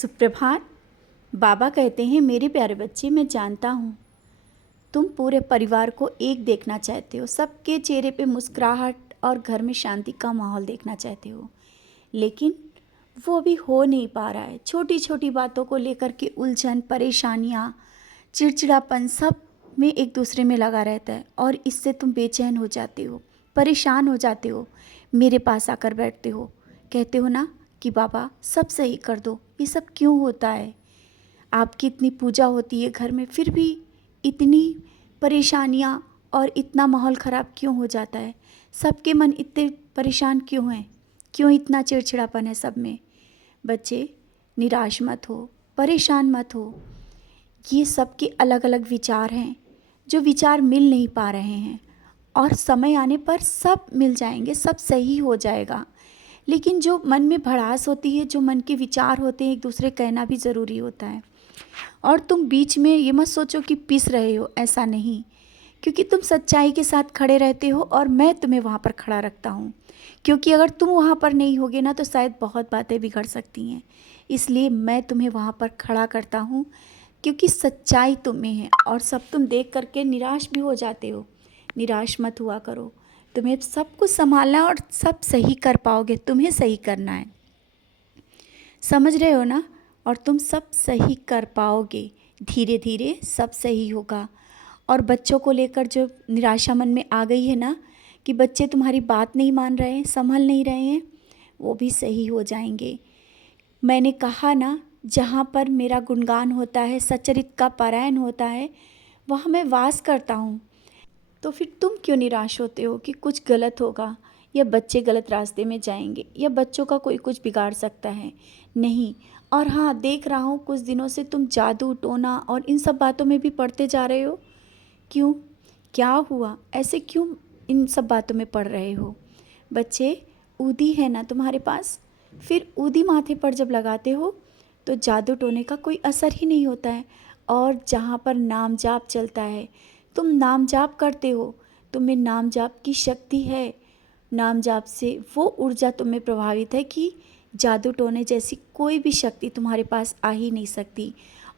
सुप्रभात। बाबा कहते हैं, मेरे प्यारे बच्चे, मैं जानता हूँ तुम पूरे परिवार को एक देखना चाहते हो, सबके चेहरे पे मुस्कुराहट और घर में शांति का माहौल देखना चाहते हो, लेकिन वो अभी हो नहीं पा रहा है। छोटी छोटी बातों को लेकर के उलझन, परेशानियाँ, चिड़चिड़ापन सब में एक दूसरे में लगा रहता है और इससे तुम बेचैन हो जाते हो, परेशान हो जाते हो। मेरे पास आकर बैठते हो, कहते हो ना कि बाबा सब सही कर दो, ये सब क्यों होता है। आपकी इतनी पूजा होती है घर में, फिर भी इतनी परेशानियाँ और इतना माहौल ख़राब क्यों हो जाता है। सबके मन इतने परेशान क्यों हैं, क्यों इतना चिड़चिड़ापन है सब में। बच्चे, निराश मत हो, परेशान मत हो। ये सबके अलग अलग विचार हैं, जो विचार मिल नहीं पा रहे हैं, और समय आने पर सब मिल जाएंगे, सब सही हो जाएगा। लेकिन जो मन में भड़ास होती है, जो मन के विचार होते हैं, एक दूसरे कहना भी ज़रूरी होता है। और तुम बीच में ये मत सोचो कि पिस रहे हो, ऐसा नहीं, क्योंकि तुम सच्चाई के साथ खड़े रहते हो और मैं तुम्हें वहाँ पर खड़ा रखता हूँ। क्योंकि अगर तुम वहाँ पर नहीं होगे ना, तो शायद बहुत बातें बिगड़ सकती हैं। इसलिए मैं तुम्हें वहाँ पर खड़ा करता हूँ, क्योंकि सच्चाई तुम में है। और सब तुम देख करके निराश भी हो जाते हो। निराश मत हुआ करो, तुम्हें सब कुछ संभालना है और सब सही कर पाओगे, तुम्हें सही करना है, समझ रहे हो ना। और तुम सब सही कर पाओगे, धीरे धीरे सब सही होगा। और बच्चों को लेकर जो निराशा मन में आ गई है ना, कि बच्चे तुम्हारी बात नहीं मान रहे हैं, संभल नहीं रहे हैं, वो भी सही हो जाएंगे। मैंने कहा ना, जहाँ पर मेरा गुणगान होता है, सच्चरित का पारायण होता है, वहाँ मैं वास करता हूँ। तो फिर तुम क्यों निराश होते हो कि कुछ गलत होगा, या बच्चे गलत रास्ते में जाएंगे, या बच्चों का कोई कुछ बिगाड़ सकता है। नहीं। और हाँ, देख रहा हूँ कुछ दिनों से तुम जादू टोना और इन सब बातों में भी पढ़ते जा रहे हो। क्यों, क्या हुआ, ऐसे क्यों इन सब बातों में पढ़ रहे हो। बच्चे, ऊदी है ना तुम्हारे पास, फिर ऊदी माथे पर जब लगाते हो तो जादू टोने का कोई असर ही नहीं होता है। और जहाँ पर नाम जाप चलता है, तुम नाम जाप करते हो, तुम्हें नाम जाप की शक्ति है। नाम जाप से वो ऊर्जा तुम्हें प्रभावित है कि जादू टोने जैसी कोई भी शक्ति तुम्हारे पास आ ही नहीं सकती।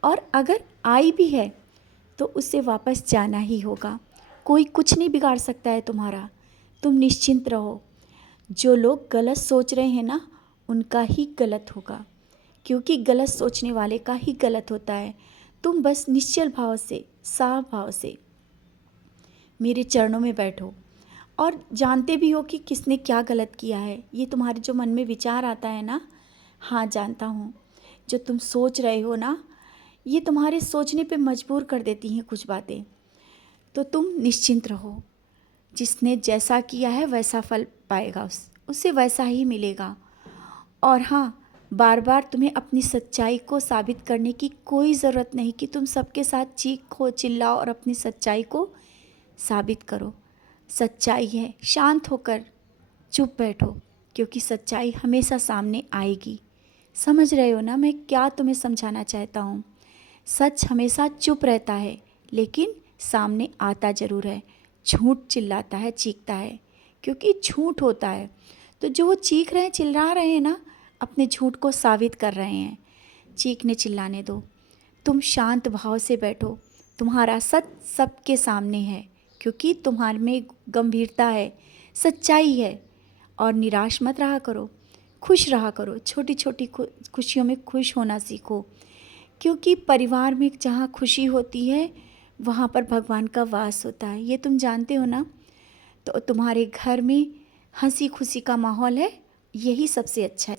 और अगर आई भी है तो उससे वापस जाना ही होगा। कोई कुछ नहीं बिगाड़ सकता है तुम्हारा, तुम निश्चिंत रहो। जो लोग गलत सोच रहे हैं ना, उनका ही गलत होगा, क्योंकि गलत सोचने वाले का ही गलत होता है। तुम बस निश्चल भाव से, साफ भाव से मेरे चरणों में बैठो, और जानते भी हो कि किसने क्या गलत किया है। ये तुम्हारे जो मन में विचार आता है ना, हाँ जानता हूँ, जो तुम सोच रहे हो ना, ये तुम्हारे सोचने पे मजबूर कर देती हैं कुछ बातें। तो तुम निश्चिंत रहो, जिसने जैसा किया है वैसा फल पाएगा, उससे वैसा ही मिलेगा। और हाँ, बार बार तुम्हें अपनी सच्चाई को साबित करने की कोई ज़रूरत नहीं कि तुम सबके साथ चीखो, चिल्लाओ और अपनी सच्चाई को साबित करो। सच्चाई है, शांत होकर चुप बैठो, क्योंकि सच्चाई हमेशा सामने आएगी। समझ रहे हो ना मैं क्या तुम्हें समझाना चाहता हूँ। सच हमेशा चुप रहता है, लेकिन सामने आता ज़रूर है। झूठ चिल्लाता है, चीखता है, क्योंकि झूठ होता है। तो जो वो चीख रहे हैं, चिल्ला रहे हैं ना, अपने झूठ को साबित कर रहे हैं। चीखने चिल्लाने दो, तुम शांत भाव से बैठो। तुम्हारा सच सबके सामने है, क्योंकि तुम्हारे में गंभीरता है, सच्चाई है। और निराश मत रहा करो, खुश रहा करो। छोटी छोटी खुशियों में खुश होना सीखो, क्योंकि परिवार में जहाँ खुशी होती है, वहाँ पर भगवान का वास होता है। ये तुम जानते हो ना। तो तुम्हारे घर में हंसी खुशी का माहौल है, यही सबसे अच्छा है।